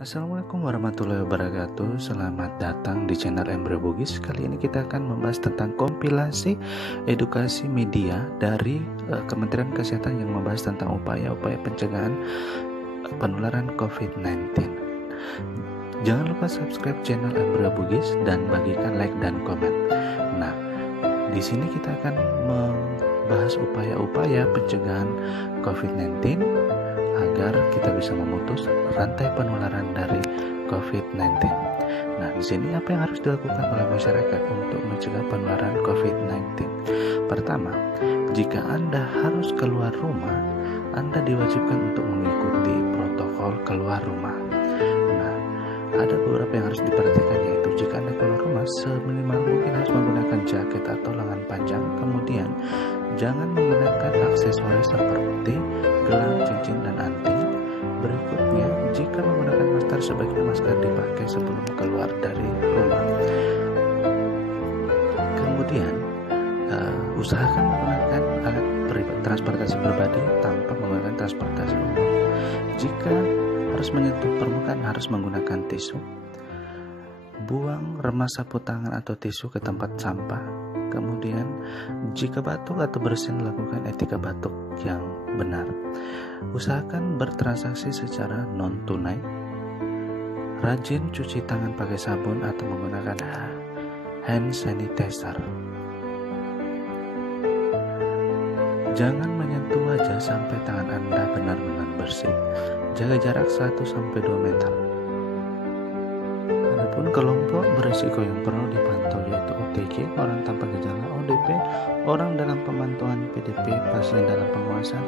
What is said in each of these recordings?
Assalamualaikum warahmatullahi wabarakatuh. Selamat datang di channel Embrio Bugis. Kali ini kita akan membahas tentang kompilasi edukasi media dari Kementerian Kesehatan yang membahas tentang upaya-upaya pencegahan penularan COVID-19. Jangan lupa subscribe channel Embrio Bugis dan bagikan like dan komen. Nah, di sini kita akan membahas upaya-upaya pencegahan COVID-19 agar kita bisa memutus rantai penularan dari COVID-19. Nah, di sini apa yang harus dilakukan oleh masyarakat untuk mencegah penularan COVID-19? Pertama, jika Anda harus keluar rumah, Anda diwajibkan untuk mengikuti protokol keluar rumah. Nah, ada beberapa yang harus diperhatikan, yaitu jika Anda keluar rumah, seminimal mungkin harus menggunakan jaket atau lengan panjang. Kemudian, jangan menggunakan aksesoris seperti gelang, cincin, dan anting. Berikutnya, jika menggunakan masker, sebaiknya masker dipakai sebelum keluar dari rumah. Kemudian, usahakan menggunakan alat transportasi pribadi tanpa menggunakan transportasi umum. Jika harus menyentuh permukaan, harus menggunakan tisu. Buang remas sapu tangan atau tisu ke tempat sampah. Kemudian, jika batuk atau bersin, lakukan etika batuk yang benar. Usahakan bertransaksi secara non-tunai. Rajin cuci tangan pakai sabun atau menggunakan hand sanitizer. Jangan menyentuh wajah sampai tangan Anda benar-benar bersih. Jaga jarak 1-2 meter. Adapun kelompok berisiko yang perlu dipantau yaitu OTG, orang tanpa gejala, ODP, orang dalam pemantauan, PDP, pasien dalam pengawasan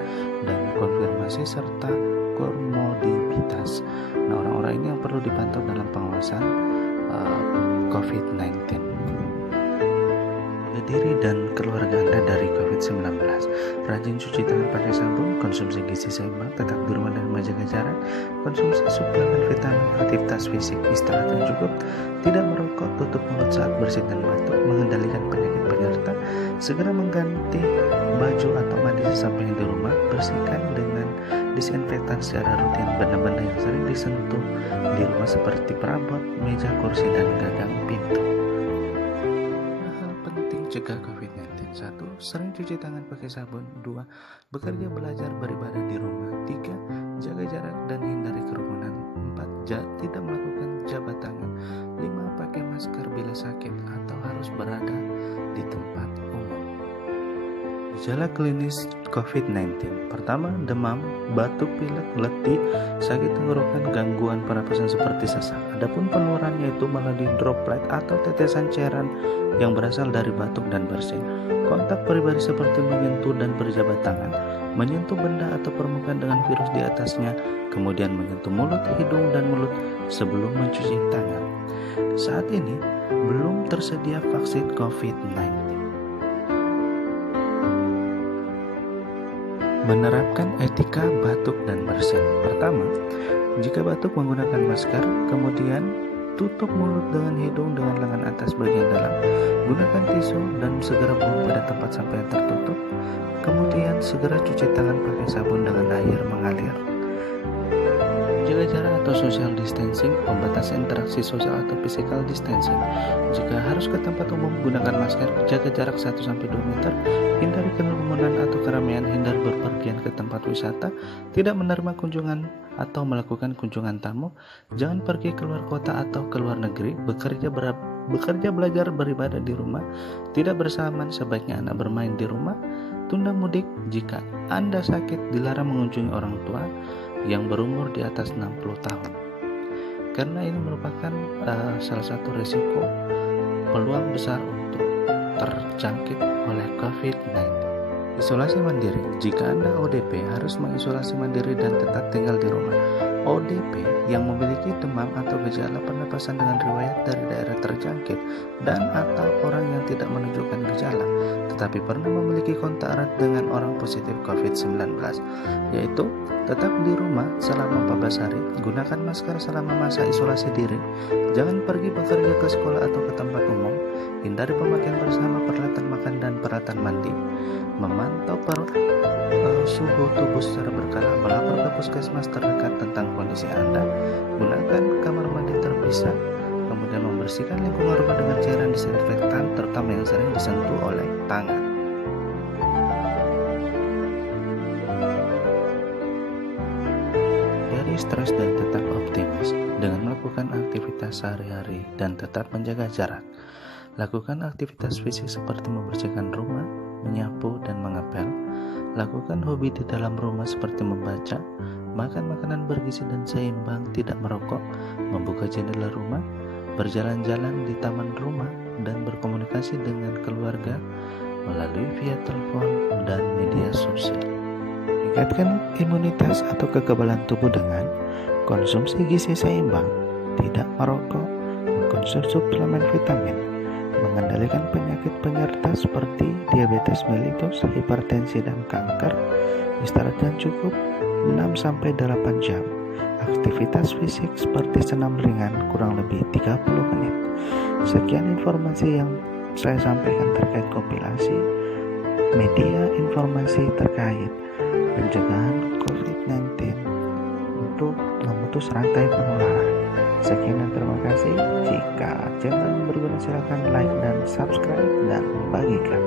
dan konfirmasi, serta komorbiditas. Nah, orang-orang ini yang perlu dipantau dalam pengawasan COVID-19. Diri dan keluarga Anda dari COVID-19. Rajin cuci tangan pakai sabun, konsumsi gizi seimbang, tetap di rumah dan menjaga jarak, konsumsi suplemen vitamin, aktivitas fisik, istirahat yang cukup, tidak merokok, tutup mulut saat bersin dan batuk, mengendalikan penyakit penyerta, segera mengganti baju atau mandi sesampainya di rumah, bersihkan dengan disinfektan secara rutin benda-benda yang sering disentuh di rumah seperti perabot, meja, kursi, dan gagang pintu. Cegah COVID-19. 1. Sering cuci tangan pakai sabun. 2. Bekerja, belajar, beribadah di rumah. 3. Jaga jarak dan hindari kerumunan. 4. Tidak melakukan jabat tangan. 5. Pakai masker bila sakit atau harus berada di tempat umum. Gejala klinis COVID-19. Pertama, demam, batuk pilek, letih, sakit tenggorokan, gangguan pernapasan seperti sesak. Adapun penularannya itu melalui droplet atau tetesan cairan yang berasal dari batuk dan bersin. Kontak pribadi seperti menyentuh dan berjabat tangan, menyentuh benda atau permukaan dengan virus di atasnya, kemudian menyentuh mulut, hidung, dan mulut sebelum mencuci tangan. Saat ini belum tersedia vaksin COVID-19. Menerapkan etika batuk dan bersin. Pertama, jika batuk menggunakan masker, kemudian tutup mulut dengan hidung dengan lengan atas bagian dalam. Gunakan tisu dan segera buang pada tempat sampah yang tertutup. Kemudian segera cuci tangan pakai sabun dengan air mengalir. Jaga jarak atau social distancing, pembatasan interaksi sosial atau physical distancing. Jika harus ke tempat umum, gunakan masker, jaga jarak 1-2 meter, hindari kerumunan atau keramaian, hindari berpergian ke tempat wisata, tidak menerima kunjungan atau melakukan kunjungan tamu, jangan pergi keluar kota atau keluar negeri, bekerja, belajar, beribadah di rumah, tidak bersalaman, sebaiknya Anda bermain di rumah, tunda mudik, jika Anda sakit, dilarang mengunjungi orang tua yang berumur di atas 60 tahun. Karena ini merupakan salah satu risiko peluang besar untuk terjangkit oleh COVID-19. Isolasi mandiri. Jika Anda ODP, harus mengisolasi mandiri dan tetap tinggal di rumah. ODP yang memiliki demam atau gejala pernapasan dengan riwayat dari daerah terjangkit dan atau orang yang tidak menunjukkan gejala tetapi pernah memiliki kontak erat dengan orang positif COVID-19, yaitu tetap di rumah selama 14 hari, gunakan masker selama masa isolasi diri, jangan pergi bekerja ke sekolah atau ke tempat umum, hindari pemakaian bersama peralatan makan dan peralatan mandi, memantau suhu tubuh secara berkala, melapor ke puskesmas terdekat tentang kondisi Anda, gunakan bisa. Kemudian membersihkan lingkungan rumah dengan cairan disinfektan, terutama yang sering disentuh oleh tangan. Hindari stres dan tetap optimis dengan melakukan aktivitas sehari-hari dan tetap menjaga jarak. Lakukan aktivitas fisik seperti membersihkan rumah, menyapu, dan mengepel. Lakukan hobi di dalam rumah seperti membaca, makan makanan bergizi dan seimbang, tidak merokok, membuka jendela rumah, berjalan-jalan di taman rumah, dan berkomunikasi dengan keluarga melalui via telepon dan media sosial. Meningkatkan imunitas atau kekebalan tubuh dengan konsumsi gizi seimbang, tidak merokok, mengkonsumsi suplemen vitamin, mengendalikan penyakit penyerta seperti diabetes mellitus, hipertensi, dan kanker, istirahat yang cukup 6-8 jam, aktivitas fisik seperti senam ringan kurang lebih 30 menit. Sekian informasi yang saya sampaikan terkait kompilasi media informasi terkait pencegahan COVID-19 untuk memutus rantai penularan. Sekian dan terima kasih. Jika channel berguna silakan like dan subscribe dan bagikan.